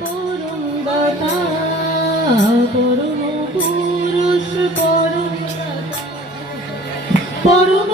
পরম দাতা পরম পুরুষ পরম দাতা পরম